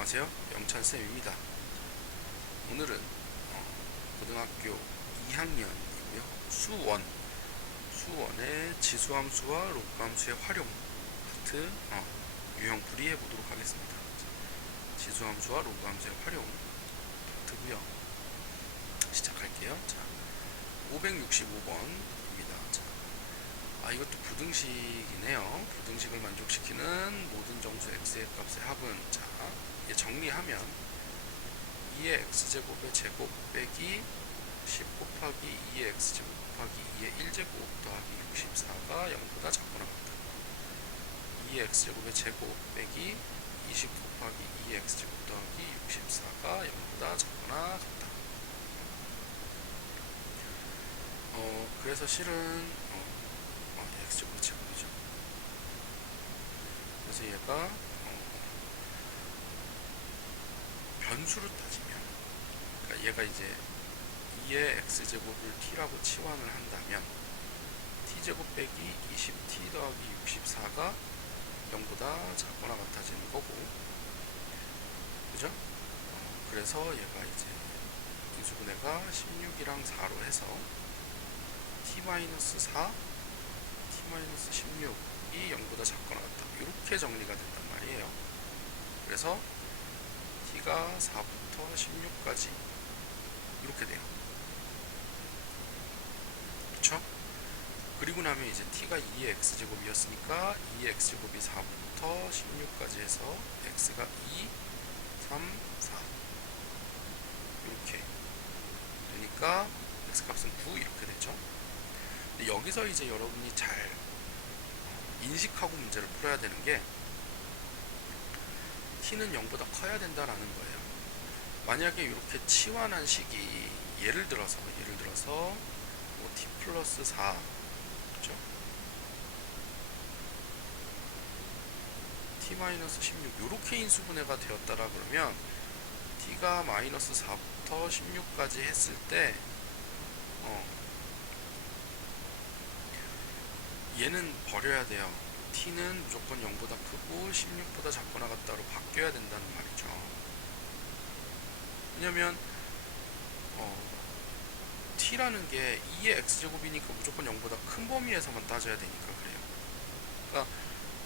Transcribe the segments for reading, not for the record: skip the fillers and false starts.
안녕하세요. 영찬쌤입니다. 오늘은 고등학교 2학년이고요. 수원의 지수함수와 로그함수의 활용 파트 유형 풀이해 보도록 하겠습니다. 지수함수와 로그함수의 활용 파트고요. 시작할게요. 자, 565번입니다. 자, 이것도 부등식이네요. 부등식을 만족시키는 모든 정수 x의 값의 합은, 자, 정리하면 2의 x제곱의 제곱 빼기 10 곱하기 2의 x제곱 곱하기 2의 1제곱 더하기 64가 0보다 작거나 같다. 2의 x제곱의 제곱 빼기 20 곱하기 2의 x제곱 더하기 64가 0보다 작거나 같다. 그래서 실은 x제곱의 제곱이죠. 그래서 얘가 변수로 따지면, 그러니까 얘가 이제 2의 x제곱을 t라고 치환을 한다면 t제곱 빼기 20t 더하기 64가 0보다 작거나 같아지는 거고, 그죠? 그래서 얘가 이제 인수분해가 16이랑 4로 해서 t-4, t-16이 0보다 작거나 같다. 이렇게 정리가 된단 말이에요. 그래서 t가 4부터 16까지 이렇게 돼요. 그쵸? 그리고 나면 이제 t가 2의 x제곱이었으니까 2의 x제곱이 4부터 16까지 해서 x가 2, 3, 4 이렇게 되니까 x값은 9 이렇게 되죠. 근데 여기서 이제 여러분이 잘 인식하고 문제를 풀어야 되는 게, t는 0보다 커야 된다라는 거예요. 만약에 이렇게 치환한 식이 예를 들어서 뭐 t 플러스 4, 그렇죠? t 마이너스 16 이렇게 인수분해가 되었다라 그러면 t가 마이너스 4부터 16까지 했을 때 얘는 버려야 돼요. t는 무조건 0보다 크고 16보다 작거나 같다로 바뀌어야 된다는 말이죠. 왜냐면 t라는 게 2의 x제곱이니까 무조건 0보다 큰 범위에서만 따져야 되니까 그래요. 그러니까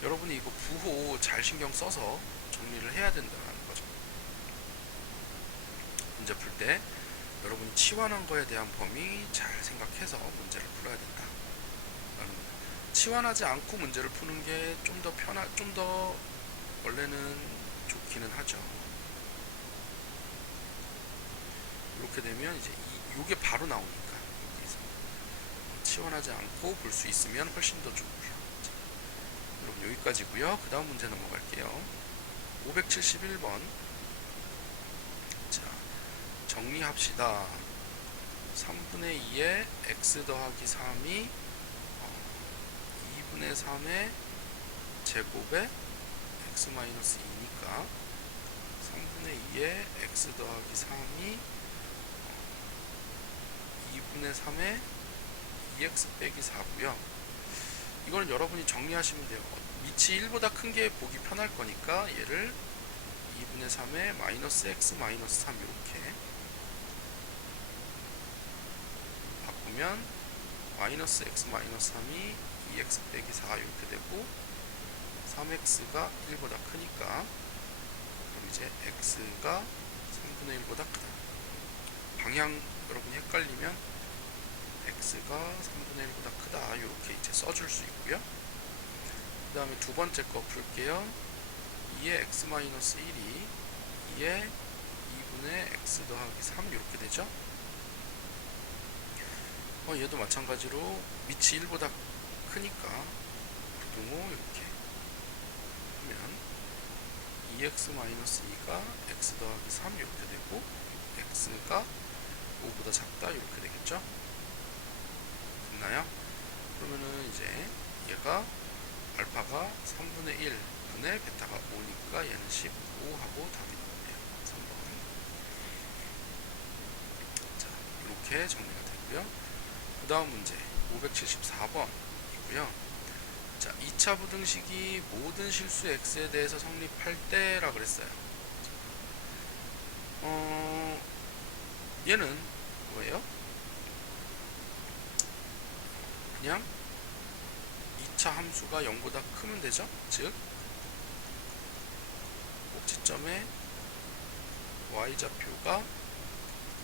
여러분이 이거 부호 잘 신경 써서 정리를 해야 된다는 거죠. 문제 풀 때 여러분이 치환한 거에 대한 범위 잘 생각해서 문제를 풀어야 된다. 치환하지 않고 문제를 푸는 게 좀 더 원래는 좋기는 하죠. 이렇게 되면 이제 이게 바로 나오니까 여기서 치환하지 않고 볼 수 있으면 훨씬 더 좋고요. 자, 여러분 여기까지고요. 그 다음 문제 넘어갈게요. 571번. 자, 정리합시다. 3분의 2의 x 더하기 3이 2분의 3의 제곱에 x-2니까 3분의 2의 x 더하기 3이 2분의 3의 2x 빼기 4고요. 이거는 여러분이 정리하시면 돼요. 밑이 1보다 큰 게 보기 편할 거니까 얘를 2분의 3의 마이너스 x 마이너스 3 이렇게 바꾸면 마이너스 x 마이너스 3이 2x 빼기 4 이렇게 되고 3x가 1보다 크니까 그럼 이제 x가 3분의 1보다 크다. 방향 여러분이 헷갈리면 x가 3분의 1보다 크다 이렇게 이제 써줄 수 있고요. 그 다음에 두 번째 거 풀게요. 2의 x 마이너스 1이 2의 2분의 x 더하기 3 이렇게 되죠. 얘도 마찬가지로 밑이 1보다 크니까 부등호 이렇게 하면 2x-2가 x 더하기 3 이렇게 되고 x가 5보다 작다 이렇게 되겠죠. 됐나요? 그러면은 이제 얘가 알파가 3분의 1 분의 베타가 5니까 얘는 15하고 답이 나오네요. 3번. 자, 이렇게 정리가 되고요. 그 다음 문제 574번 이고요. 자, 2차 부등식이 모든 실수 x에 대해서 성립할 때라 그랬어요. 어, 얘는 뭐예요? 그냥 2차 함수가 0보다 크면 되죠. 즉 꼭지점에 y좌표가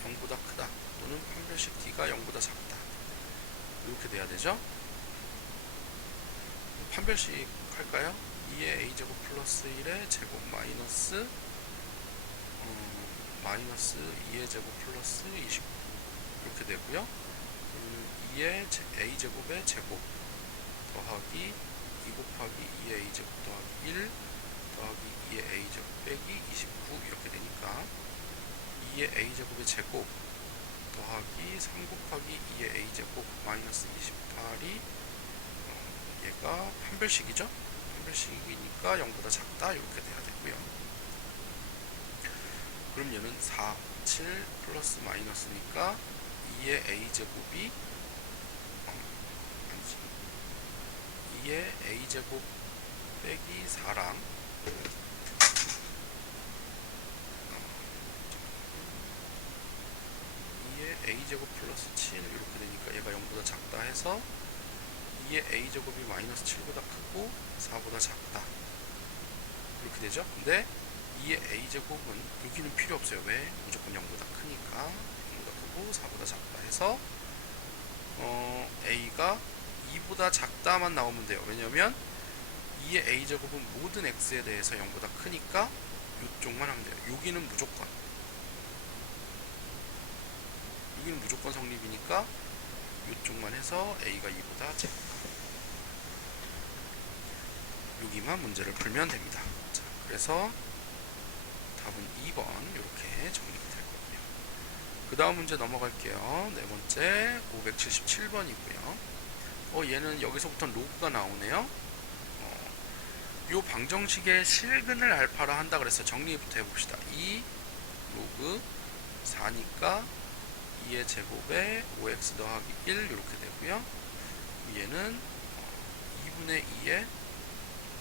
0보다 크다 또는 판별식 d가 0보다 작다 이렇게 돼야 되죠. 판별식 할까요? 2의 a제곱 플러스 1의 제곱 마이너스 2의 제곱 플러스 29 이렇게 되고요. 2의 a제곱의 제곱 더하기 2 곱하기 2의 a제곱 더하기 1 더하기 2의 a제곱 빼기 29 이렇게 되니까 2의 a제곱의 제곱 더하기 3 곱하기 2의 a제곱 마이너스 28이 얘가 판별식이죠. 판별식이니까 0보다 작다 이렇게 돼야 되고요. 그럼 얘는 4, 7 플러스 마이너스니까 2의 a제곱이 2의 a제곱 빼기 4랑 2의 a제곱 플러스 7 이렇게 되니까 얘가 0보다 작다 해서 2의 a제곱이 마이너스 7보다 크고 4보다 작다 이렇게 되죠. 근데 2의 a제곱은 여기는 필요 없어요. 왜? 무조건 0보다 크니까 0보다 크고 4보다 작다 해서 a가 2보다 작다만 나오면 돼요. 왜냐면 2의 a제곱은 모든 x에 대해서 0보다 크니까 이쪽만 하면 돼요. 여기는 무조건 성립이니까 이쪽만 해서 a가 2보다 작다. 여기만 문제를 풀면 됩니다. 자, 그래서 답은 2번 이렇게 정리가 될 거고요. 그 다음 문제 넘어갈게요. 네 번째 577번이고요. 얘는 여기서부터 로그가 나오네요. 요 방정식의 실근을 알파로 한다 그래서 정리부터 해봅시다. 2 로그 4니까 2의 제곱에 5x 더하기 1 이렇게 되고요. 얘는 2분의 2에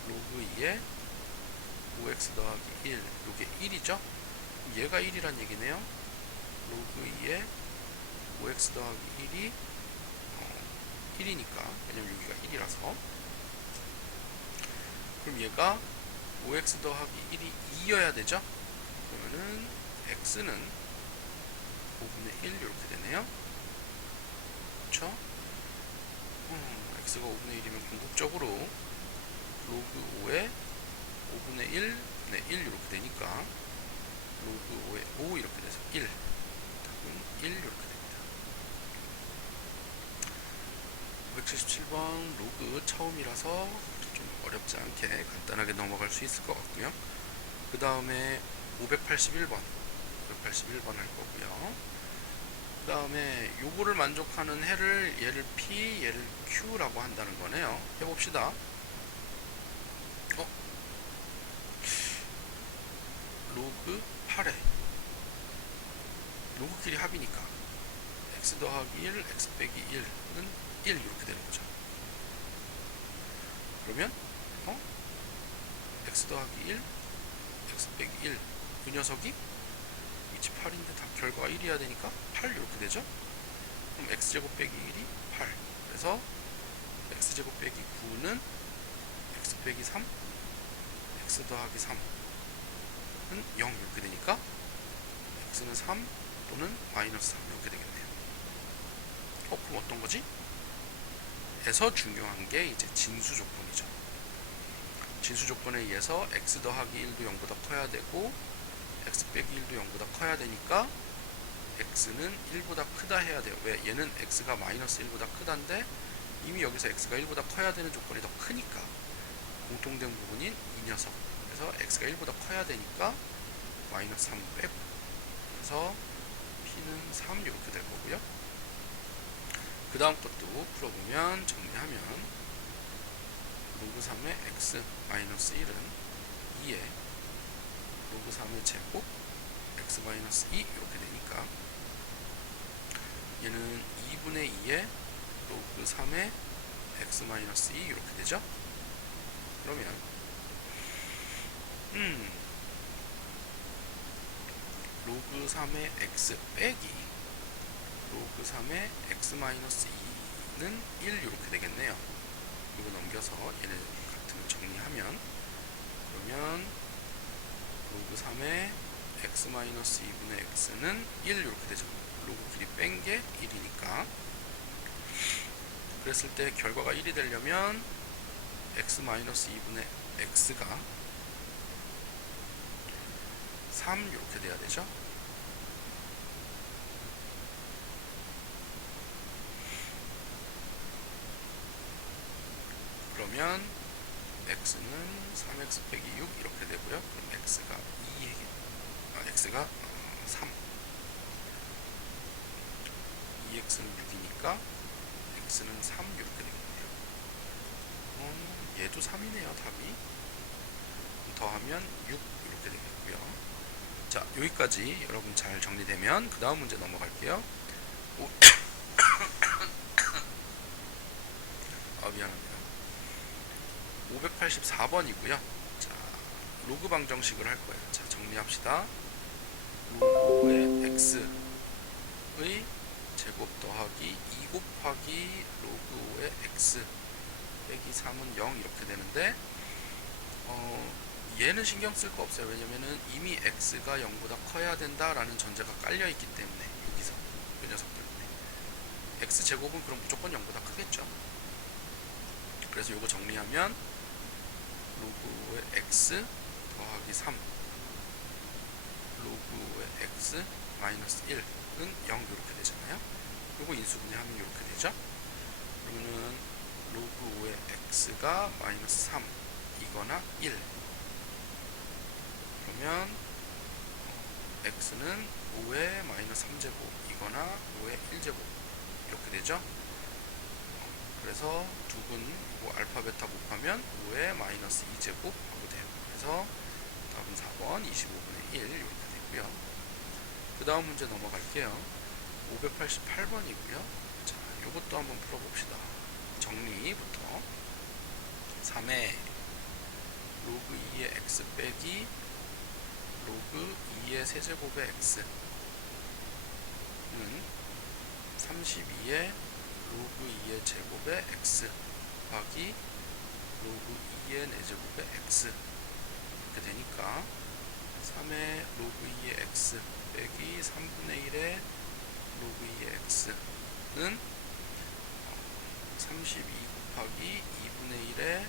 로그 2에 5x 더하기 1 이게 1이죠. 얘가 1이란 얘기네요. 로그 2에 5x 더하기 1이 1이니까 왜냐면 여기가 1이라서 그럼 얘가 5x 더하기 1이 2여야 되죠. 그러면은 x는 5분의 1 이렇게 되네요. 그쵸? x가 5분의 1이면 궁극적으로 로그 5에 5분의 1, 네, 1 이렇게 되니까 로그 5에 5 이렇게 돼서 1 답은 1 이렇게 됩니다. 577번 로그 처음이라서 좀 어렵지 않게 간단하게 넘어갈 수 있을 것 같고요. 그 다음에 581번 할 거고요. 그 다음에 요거를 만족하는 해를 얘를 P, 얘를 Q라고 한다는 거네요. 해봅시다. 로그 8에 로그끼리 합이니까 x 더하기 1, x 빼기 1은 1 이렇게 되는 거죠. 그러면 x 더하기 1, x 빼기 1 그 녀석이 위치 8인데 다 결과가 1이어야 되니까 8 이렇게 되죠. 그럼 x제곱 빼기 1이 8 그래서 x제곱 빼기 9는 x 빼기 3 x 더하기 3은 0 이렇게 되니까 x는 3 또는 마이너스 3 이렇게 되겠네요. 그럼 어떤 거지? 에서 중요한 게 이제 진수 조건이죠. 진수 조건에 의해서 x 더하기 1도 0보다 커야 되고 x 빼기 1도 0보다 커야 되니까 x는 1보다 크다 해야 돼요. 왜? 얘는 x가 마이너스 1보다 크다인데 이미 여기서 x가 1보다 커야 되는 조건이 더 크니까 공통된 부분인 이 녀석. 그래서 x가 1보다 커야 되니까 마이너스 3 빼고 그래서 p는 3 이렇게 될 거고요. 그 다음 것도 풀어보면 정리하면 로그 3의 x 마이너스 1은 2에 로그 3의 제곱 x 마이너스 2 이렇게 되니까 얘는 2분의 2에 로그 3의 x 마이너스 2 이렇게 되죠. 로그 3의 x 빼기 로그 3의 x 마이너스 2는 1 이렇게 되겠네요. 이거 넘겨서 얘네 같은 거 정리하면, 그러면 로그 3의 x 마이너스 2분의 x는 1 이렇게 되죠. 로그 길이 뺀 게 1이니까. 그랬을 때 결과가 1이 되려면 x 마이너스 2분의 x가 3 이렇게 돼야 되죠. 그러면 x는 3x 빼기 6 이렇게 되고요. 그럼 x가 3 2x는 6이니까 x는 3 이렇게 되겠네요. 얘도 3이네요. 답이. 더하면 6 이렇게 되겠고요. 자, 여기까지 여러분 잘 정리되면 그 다음 문제 넘어갈게요. 미안합니다. 584번이고요. 자, 로그 방정식을 할 거예요. 자, 정리합시다. 로그의 x의 제곱 더하기 2 곱하기 로그 5의 x 빼기 3은 0 이렇게 되는데, 얘는 신경 쓸 거 없어요. 왜냐면은 이미 x가 0보다 커야 된다라는 전제가 깔려 있기 때문에, 여기서 이 녀석 때문에 x 제곱은 그럼 무조건 0보다 크겠죠. 그래서 이거 정리하면 로그의 x 더하기 3 로그의 x 마이너스 1은 0 이렇게 되잖아요. 그리고 인수분해하면 이렇게 되죠. 그러면은 로그 5의 x가 마이너스 3 이거나 1, 그러면 x는 5의 마이너스 3제곱 이거나 5의 1제곱 이렇게 되죠. 그래서 두분 알파 베타 곱하면 5의 마이너스 2제곱 하고 돼요. 그래서 답은 4번 25분의 1 이렇게 되고요. 그 다음 문제 넘어갈게요. 588번이고요. 자, 요것도 한번 풀어봅시다. 정리부터 3의 로그 2의 x 빼기 로그 2의 세제곱의 x는 32의 로그 2의 제곱의 x 곱하기 로그 2의 4제곱의 x 이렇게 되니까 3의 로그 2의 x 빼기 3분의 1의 로그 2의 x는 32 곱하기 2분의 1의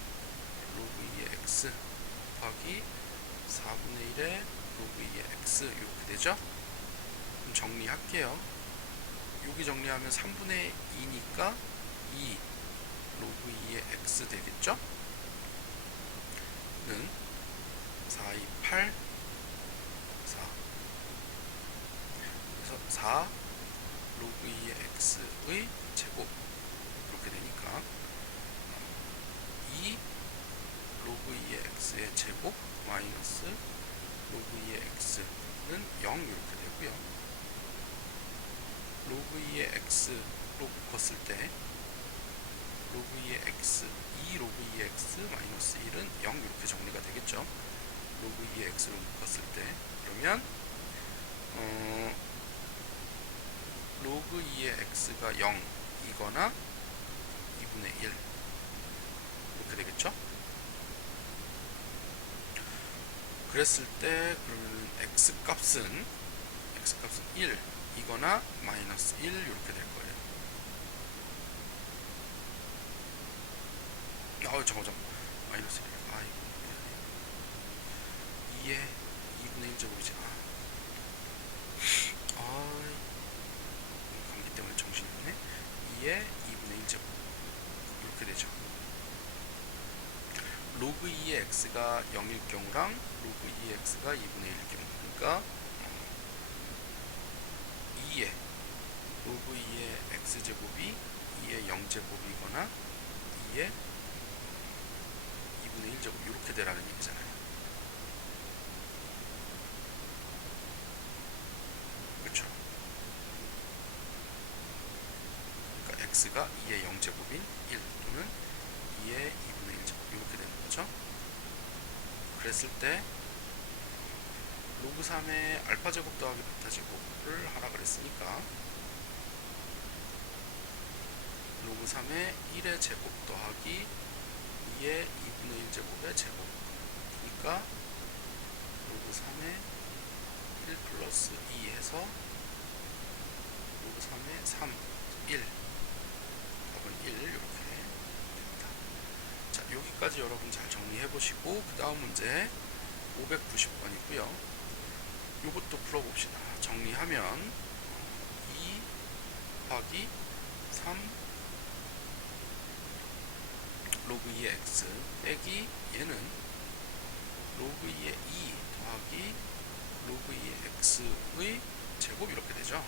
로그 2의 x 곱하기 4분의 1의 로그 2의 x 이렇게 되죠. 그럼 정리할게요. 여기 정리하면 3분의 2니까 2 로그 2의 x 되겠죠? 는 4, 2, 8, 4 그래서 4 로그 2의 x의 제곱 이렇게 되니까 2 로그 2의 x의 제곱 마이너스 로그 2의 x는 0 이렇게 되고요. 로그 2의 x로 묶었을 때 로그 2의 x 2 로그 2의 x 마이너스 1은 0 이렇게 정리가 되겠죠. 로그 2의 x로 묶었을 때 그러면 로그 2의 x가 0 이거나 2분의 1 이렇게 되겠죠. 그랬을 때 그러면 x 값은 1 이거나 마이너스 1 이렇게 될 거예요. 잠깐 마이너스 1 2에 2분의 1제곱이지. 감기 때문에 정신이 없네. 2에 2분의 1제곱 이렇게 되죠. 로그 2의 x가 0일 경우랑 로그 2의 x가 2분의 1일 경우, 그러니까 2의 로그 2의 x제곱이 2의 0제곱이거나 2의 2분의 1제곱 이렇게 되라는 얘기잖아요. 그렇죠. 그러니까 x가 2의 0제곱인 1 또는 2의 2분의 1제곱 이렇게 되는 거죠. 그랬을 때 로그 3의 알파 제곱 더하기 베타 제곱을 하라 그랬으니까 로그 3의 1의 제곱 더하기 2의 2분의 1 제곱의 제곱, 그러니까 로그 3의 1 플러스 2 해서 로그 3의 3, 1, 답은 1 이렇게 됩니다. 자, 여기까지 여러분 잘 정리해 보시고 그 다음 문제 590번이고요. 요것도 풀어봅시다. 정리하면 2 곱하기 3 로그 2의 x 빼기 얘는 로그 2의 2 더하기 로그 2의 x의 제곱 이렇게 되죠.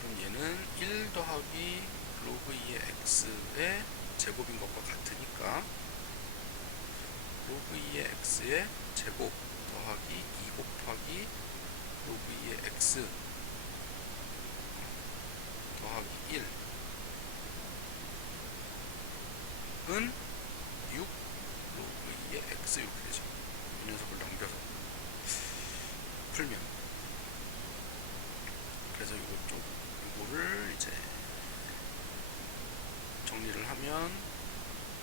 그럼 얘는 1 더하기 로그 2의 x의 제곱인 것과 같으니까 로그 2의 x의 제곱 더하기 2 곱하기 로그 2의 x 더하기 1 은 6 로그 2의 x 이렇게 되죠. 이 녀석을 넘겨서 풀면, 그래서 요거를 이제 정리를 하면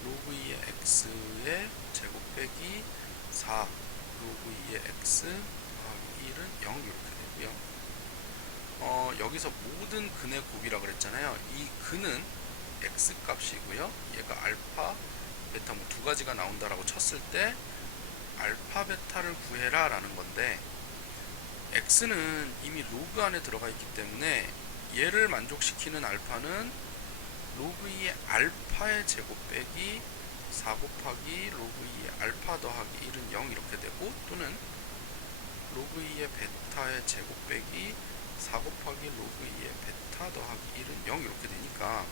로그 2의 x의 제곱 빼기 4 로그 2의 x 더하기 1은 0 이렇게 되고요. 여기서 모든 근의 곱이라 그랬잖아요. 이 근은 x 값이고요. 얘가 알파, 베타 뭐 두 가지가 나온다라고 쳤을 때 알파, 베타를 구해라 라는 건데, x는 이미 로그 안에 들어가 있기 때문에 얘를 만족시키는 알파는 로그 2의 알파의 제곱 빼기 4 곱하기 로그 2의 알파 더하기 1은 0 이렇게 되고, 또는 로그 2의 베타의 제곱 빼기 4 곱하기 로그 2의 베타 더하기 1은 0 이렇게 되니까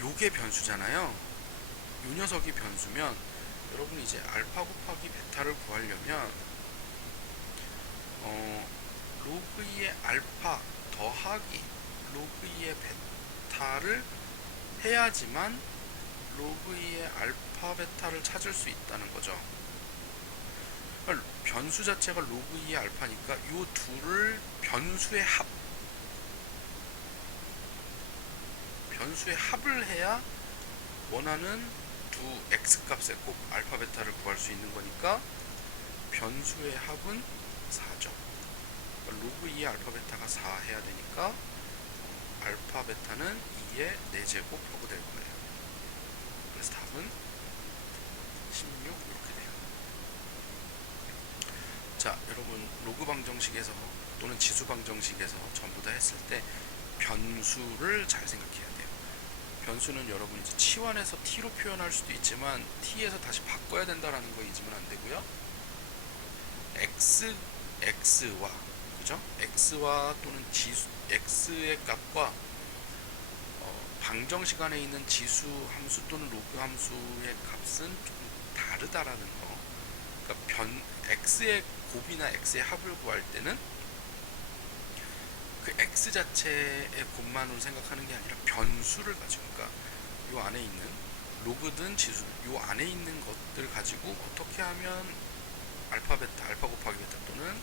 요게 변수잖아요. 요 녀석이 변수면 여러분이 이제 알파 곱하기 베타를 구하려면 로그 2의 알파 더하기 로그 2의 베타를 해야지만 로그 2의 알파 베타를 찾을 수 있다는 거죠. 그러니까 변수 자체가 로그 2의 알파니까 요 둘을 변수의 합을 해야 원하는 두 x 값의 곱 알파 베타를 구할 수 있는 거니까 변수의 합은 4죠. 그러니까 로그 2의 알파 베타가 4 해야 되니까 알파 베타는 2의 4제곱 하고 될 거예요. 그래서 답은 16 이렇게 돼요. 자, 여러분 로그 방정식에서 또는 지수 방정식에서 전부 다 했을 때 변수를 잘 생각해야 돼요. 변수는 여러분 이제 치환해서 t로 표현할 수도 있지만 t에서 다시 바꿔야 된다라는 거 잊으면 안 되고요. x와 그죠? x와 또는 지수 x의 값과 방정식 안에 있는 지수 함수 또는 로그 함수의 값은 조금 다르다라는 거. 그러니까 x의 곱이나 x의 합을 구할 때는 그 x 자체의 곱만으로 생각하는 게 아니라 변수를 가지고, 그러니까 요 안에 있는 로그든 지수, 요 안에 있는 것들 가지고 어떻게 하면 알파 베타, 알파 곱하기 베타 또는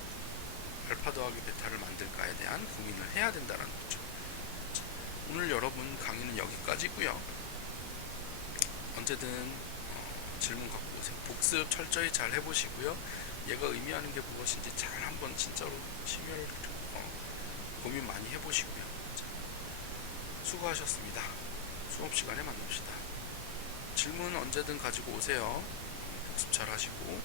알파 더하기 베타를 만들까에 대한 고민을 해야 된다는 거죠. 자, 오늘 여러분 강의는 여기까지고요. 언제든 질문 갖고 오세요. 복습 철저히 잘 해보시고요. 얘가 의미하는 게 무엇인지 잘 한번 진짜로 심혈 고민 많이 해보시고요. 자, 수고하셨습니다. 수업 시간에 만납시다. 질문 언제든 가지고 오세요. 복습 잘 하시고.